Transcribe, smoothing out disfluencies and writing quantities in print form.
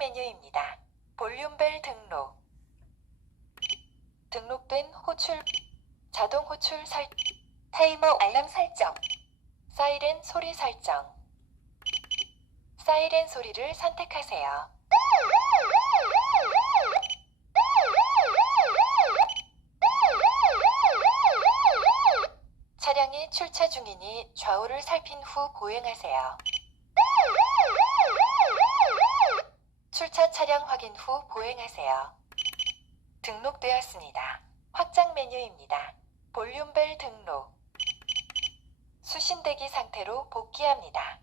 메뉴입니다. 볼륨벨 등록. 등록된 호출, 자동 호출 타이머 알람 설정, 사이렌 소리 설정. 사이렌 소리를 선택하세요. 차량이 출차 중이니 좌우를 살핀 후 보행하세요. 출차 차량 확인 후 보행하세요. 등록되었습니다. 확장 메뉴입니다. 볼륨벨 등록. 수신 대기 상태로 복귀합니다.